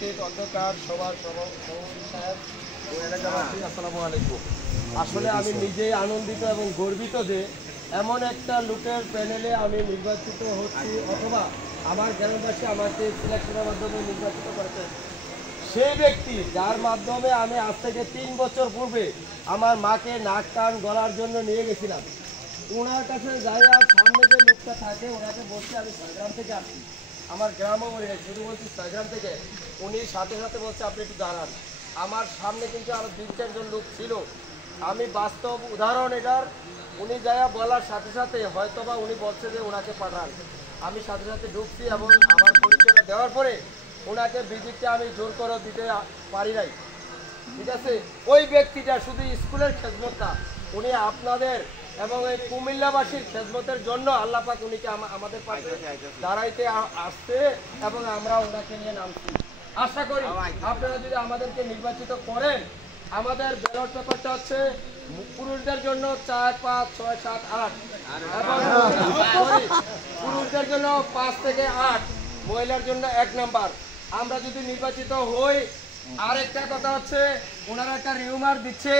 উপস্থিত অন্ধকার সবার সভাপতি সাহেব ও এলাকাবাসী, আসসালামু আলাইকুম। আসলে আমি নিজেই আনন্দিত এবং গর্বিত যে এমন একটা লোকের প্যানেলে আমি নির্বাচিত হচ্ছি, অথবা আমার গ্রামবাসী আমাকে সিলেকশনের মাধ্যমে নির্বাচিত করেছে। সেই ব্যক্তি যার মাধ্যমে আমি আজ থেকে 3 বছর পূর্বে আমার মাকে নাক কান গলার জন্য নিয়ে গেছিলাম। ওনার কাছে যাই, আর সামনে যে লোকটা থাকে ওনাকে বলছি আমি ছয়গ্রাম থেকে আসছি, আমার গ্রামও বলি শুধু বলছি ছয়গ্রাম থেকে। উনি সাথে সাথে বলছে আপনি একটু দাঁড়ান। আমার সামনে কিন্তু আরও 2-4 জন লোক ছিল। আমি বাস্তব উদাহরণ এটার। উনি যাইয়া বলার সাথে সাথে হয়তোবা উনি বলছে যে ওনাকে পাঠান। আমি সাথে সাথে ঢুকছি এবং আমার পরিচয়টা দেওয়ার পরে ওনাকে ভিজিটটা আমি জোর করে দিতে পারি নাই। ঠিক আছে, ওই ব্যক্তিটা শুধু স্কুলের খেদমত না, উনি আপনাদের এবং এই কুমিল্লাবাসীর খেদমতের জন্য আল্লাহ পাক উনিকে আমাদের পাশে দাঁড়াইতে আসছে এবং আমরা ওনাকে নিয়ে নামছি। আশা করি আপনারা যদি আমাদেরকে নির্বাচিত করেন, আমাদের ব্যালট পেপারটা হচ্ছে পুরুষদের জন্য 4, 5, 6, 7, 8 এবং পুরুষদের জন্য 5 থেকে 8, মহিলার জন্য 1 নাম্বার। আমরা যদি নির্বাচিত হই, আরেকটা কথা হচ্ছে ওনারা একটা রিউমার দিচ্ছে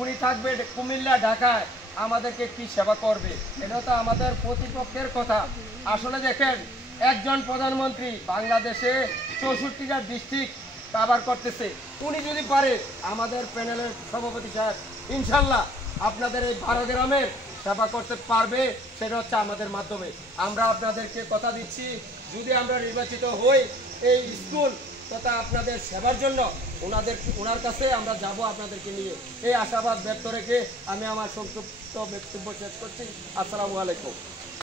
উনি থাকবে কুমিল্লা ঢাকায়, আমাদেরকে কি সেবা করবে, এটা তো আমাদের প্রতিপক্ষের কথা। আসলে দেখেন, একজন প্রধানমন্ত্রী বাংলাদেশে 64টা ডিস্ট্রিক্ট কভার করতেছে। উনি যদি পারে, আমাদের প্যানেলের সভাপতি সাহেব ইনশাল্লাহ আপনাদের এই 12 গ্রামের সেবা করতে পারবে, সেটা হচ্ছে আমাদের মাধ্যমে। আমরা আপনাদেরকে কথা দিচ্ছি, যদি আমরা নির্বাচিত হই, এই স্কুল তথা আপনাদের সেবার জন্য ওনার কাছে আমরা যাব আপনাদেরকে নিয়ে। এই আশাবাদ ব্যক্ত রেখে আমি আমার সংক্ষিপ্ত বক্তব্য শেষ করছি। আসসালামু আলাইকুম।